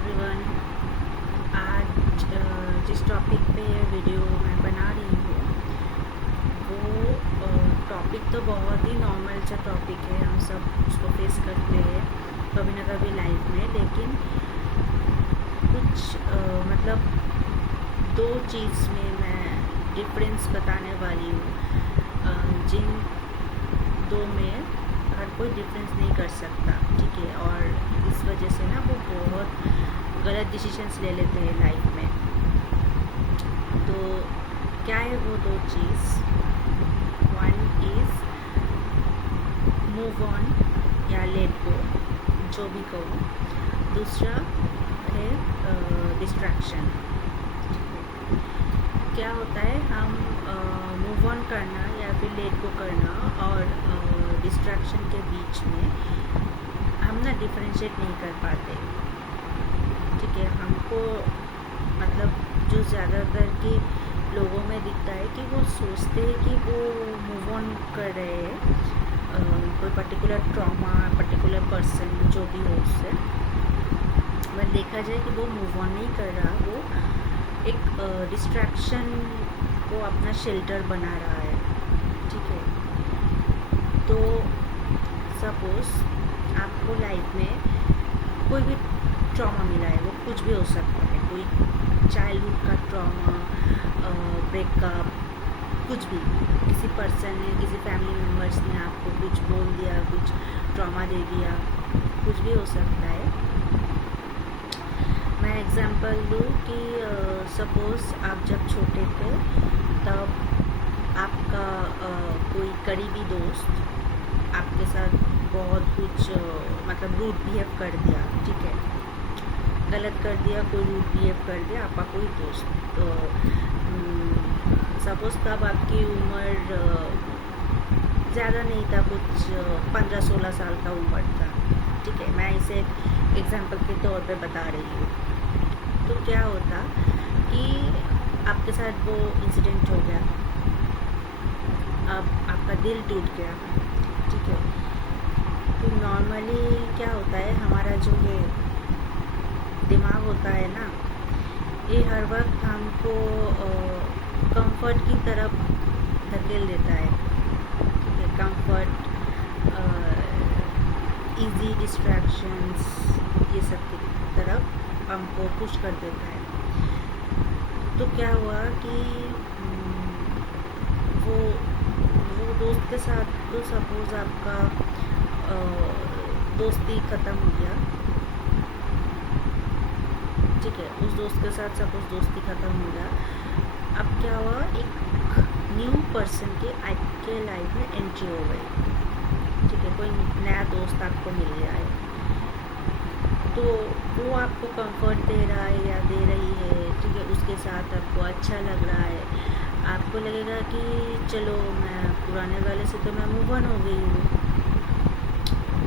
Everyone. आज जिस topic पे वीडियो मैं बना रही हूँ वो टॉपिक तो बहुत ही नॉर्मल सा टॉपिक है। हम सब उसको फेस करते हैं कभी ना कभी लाइफ में, लेकिन कुछ मतलब दो चीज़ में मैं डिफरेंस बताने वाली हूँ, जिन दो में हर कोई डिफरेंस नहीं कर सकता, ठीक है। और इस वजह से ना वो बहुत गलत डिसीजंस ले लेते हैं लाइफ में। तो क्या है वो दो चीज़? वन इज़ मूव ऑन या लेट गो, जो भी कहो। दूसरा है डिस्ट्रैक्शन। क्या होता है, हम मूव ऑन करना या फिर लेट गो करना और डिस्ट्रैक्शन के बीच में हम ना डिफरेंशिएट नहीं कर पाते, ठीक है। हमको मतलब जो ज़्यादातर के लोगों में दिखता है कि वो सोचते हैं कि वो मूव ऑन कर रहे हैं कोई पर्टिकुलर ट्रॉमा, पर्टिकुलर पर्सन जो भी हो उससे, बट देखा जाए कि वो मूव ऑन नहीं कर रहा, वो एक डिस्ट्रैक्शन को अपना शेल्टर बना रहा है, ठीक है। तो सपोज़ आपको लाइफ में कोई भी ट्रॉमा मिला है, वो कुछ भी हो सकता है, कोई चाइल्डहुड का ट्रॉमा, ब्रेकअप, कुछ भी, किसी पर्सन ने, किसी फैमिली मेम्बर्स ने आपको कुछ बोल दिया, कुछ ट्रॉमा दे दिया, कुछ भी हो सकता है। मैं एग्जांपल दूँ कि सपोज़ आप जब छोटे थे तब आपका कोई करीबी दोस्त आपके साथ बहुत कुछ मतलब रूड बिहेव कर दिया, ठीक है, गलत कर दिया, कोई रूड बिहेव कर दिया आपका कोई दोस्त। तो सपोज़ तब आपकी उम्र ज़्यादा नहीं था, कुछ 15-16 साल का उम्र था, ठीक है। मैं इसे एग्जांपल के तौर पे बता रही हूँ। तो क्या होता कि आपके साथ वो इंसिडेंट हो गया, अब आपका दिल टूट गया, ठीक है। तो नॉर्मली क्या होता है, हमारा जो ये दिमाग होता है ना, ये हर वक्त हमको कंफर्ट की तरफ धकेल देता है, ठीक है। कंफर्ट, इजी डिस्ट्रैक्शंस, ये सब की तरफ हमको पुश कर देता है। तो क्या हुआ कि वो दोस्त के साथ, तो सपोज़ आपका दोस्ती ख़त्म हो गया, ठीक है। उस दोस्त के साथ सपोज़ दोस्ती ख़त्म हो गया, अब क्या हुआ, एक न्यू पर्सन के आपके लाइफ में एंट्री हो गई, ठीक है। कोई नया दोस्त आपको मिल गया है, तो वो आपको कंफर्ट दे रहा है या दे रही है, ठीक है। उसके साथ आपको अच्छा लग रहा है, आपको लगेगा कि चलो मैं पुराने वाले से तो मैं मूव ऑन हो गई हूँ,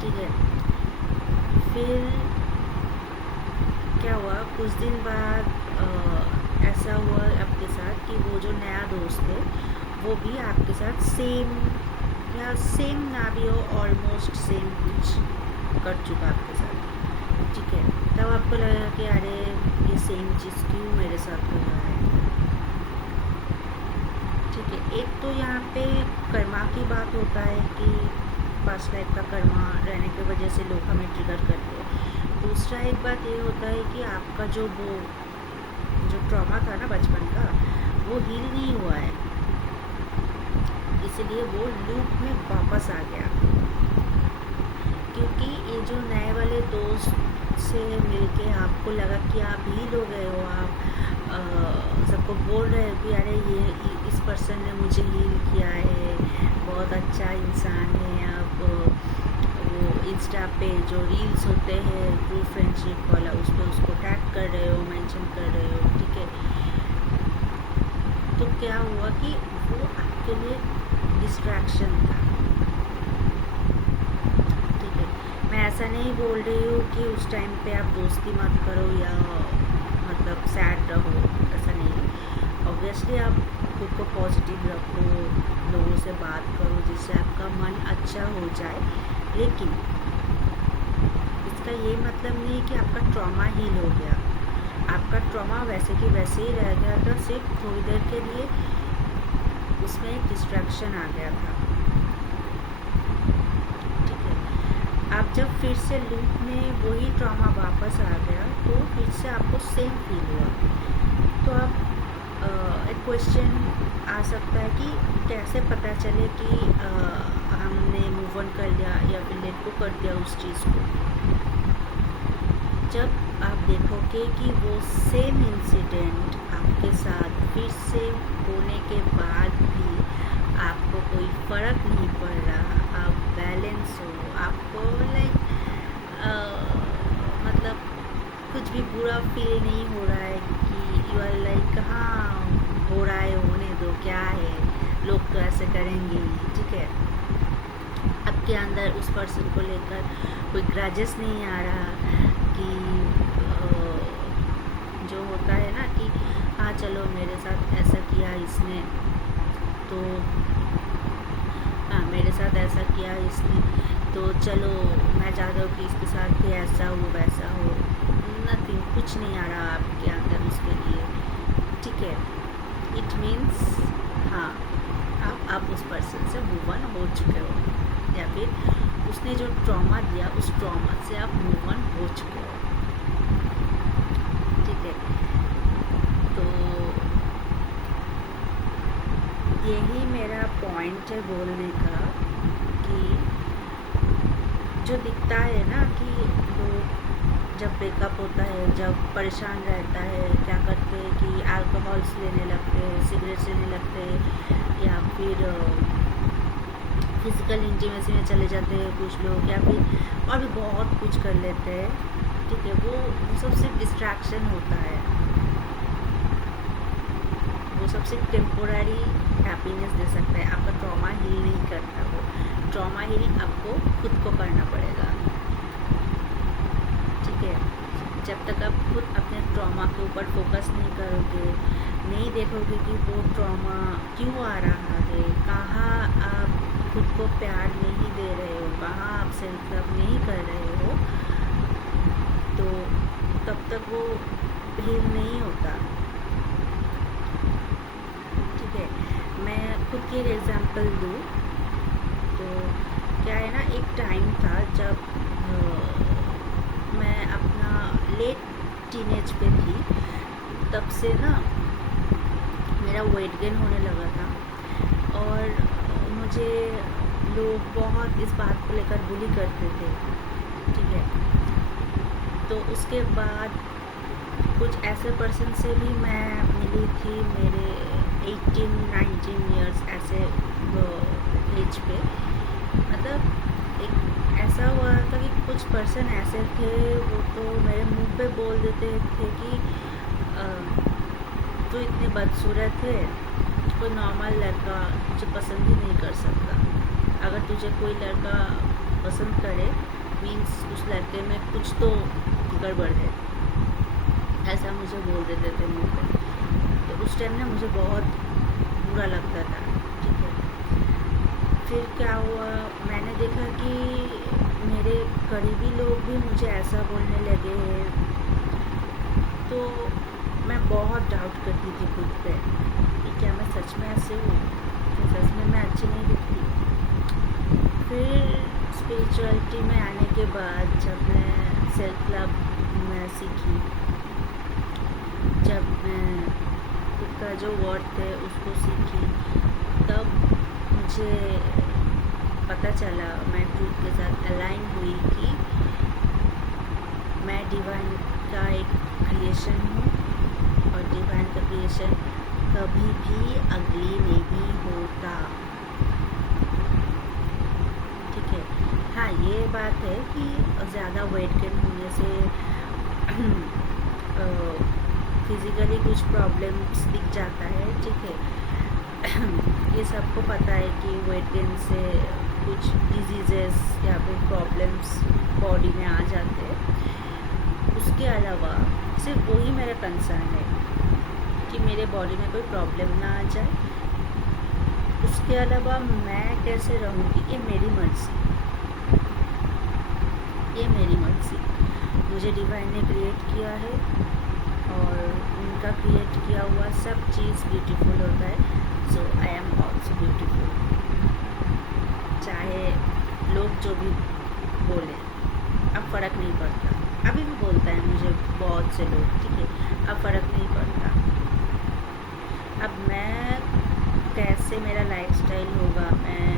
ठीक है। फिर क्या हुआ, कुछ दिन बाद ऐसा हुआ आपके साथ कि वो जो नया दोस्त है वो भी आपके साथ सेम या सेम ना भी हो, ऑलमोस्ट सेम कुछ कर चुका आपके साथ, ठीक है। तब आपको लगेगा कि अरे ये सेम चीज़ क्यों मेरे साथ हो रहा है, ठीक है। एक तो यहाँ पे कर्मा की बात होता है कि पास्ट लाइफ का कर्मा रहने की वजह से लोग हमें ट्रिगर करते हैं। दूसरा एक बात ये होता है कि आपका जो ट्रॉमा था ना बचपन का, वो हील नहीं हुआ है, इसलिए वो लूप में वापस आ गया। क्योंकि ये जो नए वाले दोस्त से मिलके आपको लगा कि आप हील हो गए हो, आप सबको बोल रहे हो कि अरे ये इस पर्सन ने मुझे हील किया है, बहुत अच्छा इंसान है। आप वो इंस्टा पे जो रील्स होते हैं ट्रू फ्रेंडशिप वाला, उस पर उसको टैग कर रहे हो, मेंशन कर रहे हो, ठीक है। तो क्या हुआ कि वो आपके लिए डिस्ट्रैक्शन था, ठीक है। मैं ऐसा नहीं बोल रही हूँ कि उस टाइम पे आप दोस्ती मत करो या मतलब सैड रहो, ऐसा नहीं। ऑब्वियसली आप खुद को पॉजिटिव रखो, लोगों से बात करो जिससे आपका मन अच्छा हो जाए, लेकिन इसका ये मतलब नहीं कि आपका ट्रॉमा हील हो गया। आपका ट्रॉमा वैसे कि वैसे ही रह गया था, सिर्फ थोड़ी देर के लिए उसमें एक डिस्ट्रैक्शन आ गया था। ठीक है, आप जब फिर से लूप में वही ट्रॉमा वापस आ गया तो फिर से आपको सेम फील हुआ। तो आप एक क्वेश्चन आ सकता है कि कैसे पता चले कि हमने मूव ऑन कर लिया या फिर लेट गो कर दिया उस चीज़ को। जब आप देखोगे कि वो सेम इंसिडेंट आपके साथ फिर से होने के बाद भी आपको कोई फ़र्क नहीं पड़ रहा, आप बैलेंस हो, आपको मतलब कुछ भी बुरा फील नहीं हो रहा है कि यू आर लाइक हाँ हो रहा है, होने दो, क्या है, लोग तो ऐसे करेंगे ही। ठीक है, आपके अंदर उस पर्सन को लेकर कोई ग्रजेस नहीं आ रहा कि जो होता है ना कि हाँ चलो मेरे साथ ऐसा किया इसने, तो हाँ मेरे साथ ऐसा किया इसने, तो चलो मैं चाहता हूँ कि इसके साथ भी ऐसा हो वैसा हो। नथिंग, कुछ नहीं आ रहा आपके अंदर उसके लिए। ठीक है, इट मीन्स हाँ आप उस पर्सन से मूव ऑन हो चुके हो, या फिर उसने जो ट्रॉमा दिया उस ट्रॉमा से आप मूव ऑन हो चुके हो। ठीक है, तो यही मेरा पॉइंट है बोलने का कि जो दिखता है ना कि लोग जब ब्रेकअप होता है, जब परेशान रहता है, क्या करते हैं कि अल्कोहल्स लेने लगते हैं, सिगरेट्स लेने लगते हैं, या फिर फिज़िकल इंटीमेसी में चले जाते हैं कुछ लोग, या फिर और भी बहुत कुछ कर लेते हैं। ठीक है, वो सब सिर्फ डिस्ट्रैक्शन होता है, वो सब सिर्फ टेम्पोररी हैप्पीनेस दे सकता है, आपका ट्रॉमा हील नहीं करता। वो ट्रॉमा हीलिंग आपको खुद को करना पड़ेगा। ठीक है, जब तक आप खुद अपने ट्रॉमा के ऊपर फोकस नहीं करोगे, नहीं देखोगे कि वो ट्रॉमा क्यों आ रहा है, कहाँ आप खुद को प्यार नहीं दे रहे हो, कहाँ आप सेल्फ लव नहीं कर रहे हो, तो तब तक वो हील नहीं होता। ठीक है, मैं खुद की एक एग्जांपल दूँ तो क्या है ना, एक टाइम था जब मैं अपना लेट टीनेज पे थी, तब से ना मेरा वेट गेन होने लगा था और मुझे लोग बहुत इस बात को लेकर बुली करते थे। ठीक है, तो उसके बाद कुछ ऐसे पर्सन से भी मैं मिली थी मेरे 18-19 ईयर्स ऐसे एज पे। मतलब एक ऐसा हुआ था कि कुछ पर्सन ऐसे थे, वो तो मेरे मुंह पे बोल देते थे कि तो इतने बदसूरत है, कोई नॉर्मल लड़का तुझे पसंद ही नहीं कर सकता। अगर तुझे कोई लड़का पसंद करे मीन्स उस लड़के में कुछ तो गड़बड़ है, ऐसा मुझे बोल देते थे मुंह पे। तो उस टाइम ना मुझे बहुत बुरा लगता था। ठीक है, फिर क्या हुआ, मैंने देखा कि मेरे करीबी लोग भी मुझे ऐसा बोलने लगे हैं, तो मैं बहुत डाउट करती थी खुद पे कि क्या मैं सच में ऐसे हूँ, क्या सच में मैं अच्छी नहीं दिखती। फिर स्पिरिचुअलिटी में आने के बाद जब मैं सेल्फ लव में सीखी, जब मैं खुद का जो वर्थ है उसको सीखी, तब मुझे पता चला, मैं ट्रूथ के साथ अलाइन हुई कि मैं डिवाइन का एक क्रिएशन हूँ और डिवाइन का क्रिएशन कभी भी अगली नहीं होता। ठीक है, हाँ ये बात है कि ज़्यादा वेट गेन होने से फिज़िकली कुछ प्रॉब्लम्स दिख जाता है। ठीक है, ये सबको पता है कि वेट गेन से कुछ डिजीज़ेस या फिर प्रॉब्लम्स बॉडी में आ जाते हैं। उसके अलावा सिर्फ वही मेरा कंसर्न है कि मेरे बॉडी में कोई प्रॉब्लम ना आ जाए। उसके अलावा मैं कैसे रहूँगी, ये मेरी मर्ज़ी, ये मेरी मर्ज़ी। मुझे डिवाइन ने क्रिएट किया है और उनका क्रिएट किया हुआ सब चीज़ ब्यूटीफुल होता है। सो आई एम ऑल्सो ब्यूटीफुल, चाहे लोग जो भी बोले, अब फ़र्क नहीं पड़ता। अभी भी बोलता है मुझे बहुत से लोग, ठीक है, अब फ़र्क नहीं पड़ता। अब मैं कैसे मेरा लाइफस्टाइल होगा, मैं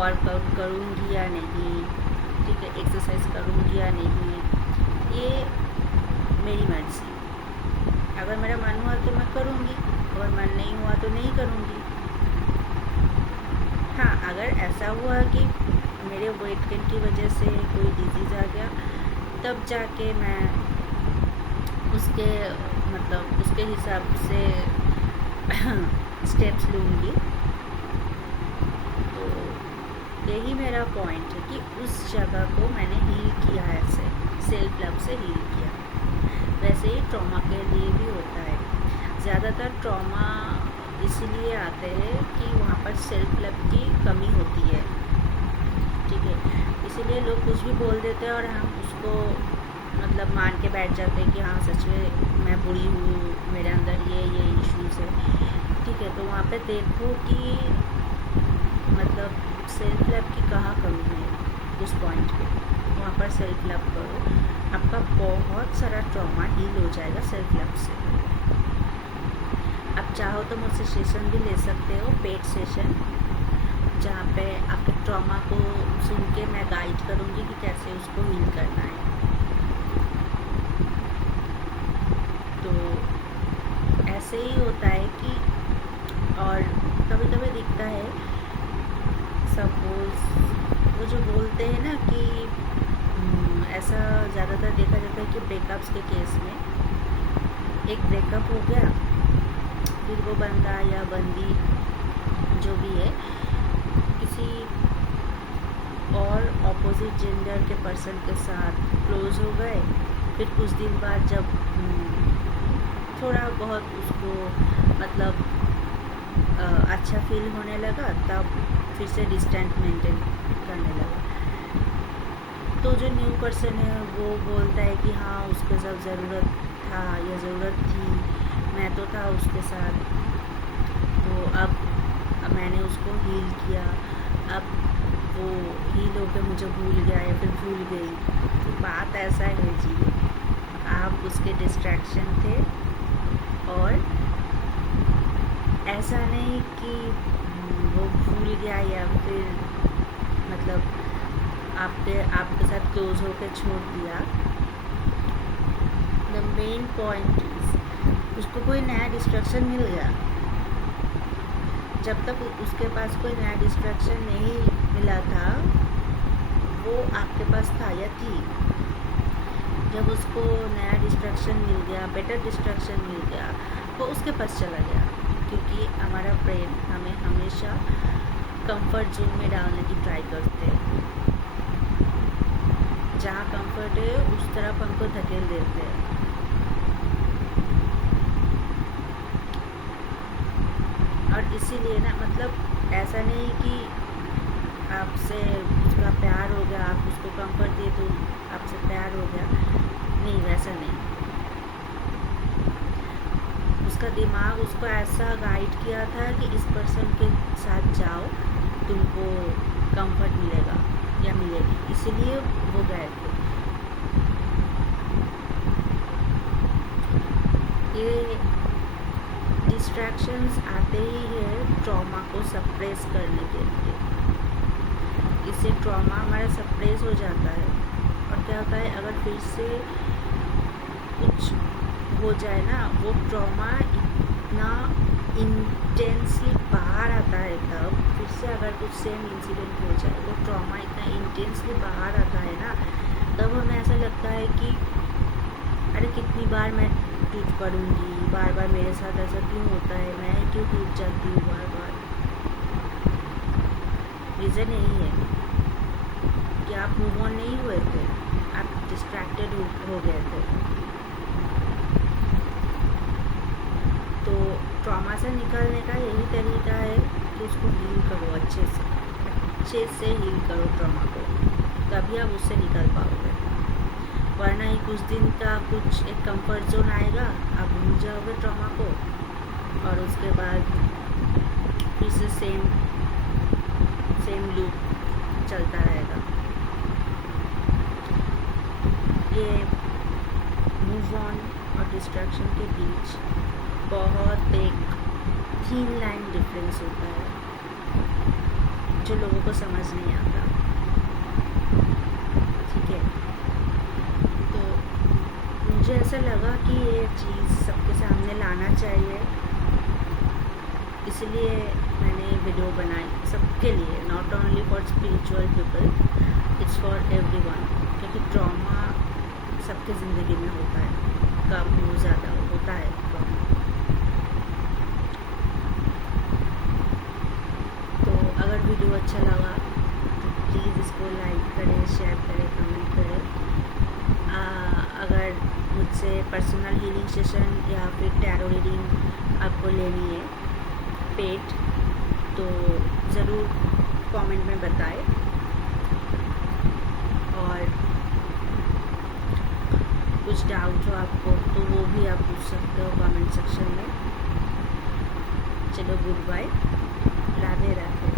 वर्कआउट करूँगी या नहीं, ठीक है, एक्सरसाइज करूँगी या नहीं, ये मेरी मर्ज़ी। अगर मेरा मन हुआ तो मैं करूँगी, अगर मन नहीं हुआ तो नहीं करूँगी। हाँ, अगर ऐसा हुआ कि मेरे वेट गेन की वजह से कोई डिजीज़ आ गया, तब जाके मैं उसके हिसाब से स्टेप्स लूँगी। तो यही मेरा पॉइंट है कि उस जगह को मैंने हील किया है, ऐसे सेल्फ लव से हील किया। वैसे ही ट्रॉमा के लिए भी होता है। ज़्यादातर ट्रॉमा इसलिए आते हैं कि वहाँ पर सेल्फ लव की कमी होती है, ठीक है, इसीलिए लोग कुछ भी बोल देते हैं और हम उसको मान के बैठ जाते हैं कि हाँ सच में मैं बुरी हूँ, मेरे अंदर ये इश्यूज़ है, ठीक है। तो वहाँ पे देखो कि सेल्फ लव की कहाँ कमी है, उस पॉइंट पे वहाँ पर सेल्फ लव करो, आपका बहुत सारा ट्रॉमा हील हो जाएगा सेल्फ लव से। आप चाहो तो मुझसे सेशन भी ले सकते हो, पेड सेशन, जहाँ पे आपके ट्रॉमा को सुन के मैं गाइड करूँगी कि कैसे उसको हील करना है। तो ऐसे ही होता है कि और कभी कभी दिखता है, सपोज वो जो बोलते हैं ना कि ऐसा ज़्यादातर देखा जाता है कि ब्रेकअप्स के केस में एक ब्रेकअप हो गया, फिर वो बंदा या बंदी जो भी है किसी और ऑपोजिट जेंडर के पर्सन के साथ क्लोज हो गए, फिर कुछ दिन बाद जब थोड़ा बहुत उसको अच्छा फील होने लगा, तब फिर से डिस्टेंस मेंटेन करने लगा। तो जो न्यू पर्सन है वो बोलता है कि हाँ उसको जब ज़रूरत था या ज़रूरत थी, मैं तो था उसके साथ, तो अब मैंने उसको हील किया, अब वो हील होकर मुझे भूल गया या फिर भूल गई। तो बात ऐसा है जी, आप उसके डिस्ट्रैक्शन थे और ऐसा नहीं कि वो भूल गया या फिर आपके साथ क्लोज होकर छोड़ दिया। द मेन पॉइंट इज उसको कोई नया डिस्ट्रैक्शन मिल गया। जब तक उसके पास कोई नया डिस्ट्रैक्शन नहीं मिला था, वो आपके पास था या थी। जब उसको नया डिस्ट्रैक्शन मिल गया, बेटर डिस्ट्रैक्शन मिल गया, वो उसके पास चला गया, क्योंकि हमारा ब्रेन हमें हमेशा कंफर्ट जोन में डालने की ट्राई करते हैं। जहाँ कंफर्ट है उस तरफ हमको धकेल देते हैं। और इसीलिए ना ऐसा नहीं कि आपसे उसका प्यार हो गया, आप उसको कंफर्ट दिए तो आपसे प्यार हो गया, नहीं, वैसा नहीं। उसका दिमाग उसको ऐसा गाइड किया था कि इस पर्सन के साथ जाओ, तुमको कंफर्ट मिलेगा या मिलेगी, इसीलिए वो गए थे। ये डिस्ट्रैक्शंस आते ही है ट्रॉमा को सप्रेस करने के लिए। इससे ट्रॉमा हमारा सप्रेस हो जाता है। और क्या होता है, अगर फिर से कुछ हो जाए ना, वो ट्रॉमा इतना इंटेंसली बाहर आता है, तब फिर से अगर कुछ सेम इंसिडेंट हो जाए, वो ट्रॉमा इतना इंटेंसली बाहर आता है ना, तब हमें ऐसा लगता है कि अरे कितनी बार मैं टूट पड़ूंगी, बार बार मेरे साथ ऐसा क्यों होता है, मैं क्यों टूट जाती हूँ बार बार। रीज़न यही है कि आप मूव ऑन नहीं हुए थे, आप डिस्ट्रैक्टेड हो गए थे। तो ट्रॉमा से निकलने का यही तरीका है कि उसको हील करो, अच्छे से हील करो ट्रॉमा को, तभी आप उससे निकल पाओगे। वरना ही कुछ दिन का कुछ एक कंफर्ट जोन आएगा, आप भूल जाओगे ट्रॉमा को, और उसके बाद फिर से सेम लूप चलता रहेगा। ये मूव ऑन और डिस्ट्रैक्शन के बीच बहुत एक थीन लाइन डिफरेंस होता है जो लोगों को समझ नहीं आता। ठीक है, तो मुझे ऐसा लगा कि ये चीज़ सबके सामने लाना चाहिए, इसलिए मैंने वीडियो बनाई सबके लिए, not only for spiritual people, it's for everyone, क्योंकि ट्रॉमा सबके ज़िंदगी में होता है, कम हो ज़्यादा होता है ट्रॉमा। तो अगर वीडियो अच्छा लगा तो प्लीज़ इसको लाइक करें, शेयर करें, कमेंट करें। अगर मुझसे पर्सनल हीलिंग सेशन या फिर टैरो रीडिंग आपको लेनी है पेड, तो ज़रूर कमेंट में बताएं, और कुछ डाउट हो आपको तो वो भी आप पूछ सकते हो कमेंट सेक्शन में। चलो, गुड बाय, राधे राधे।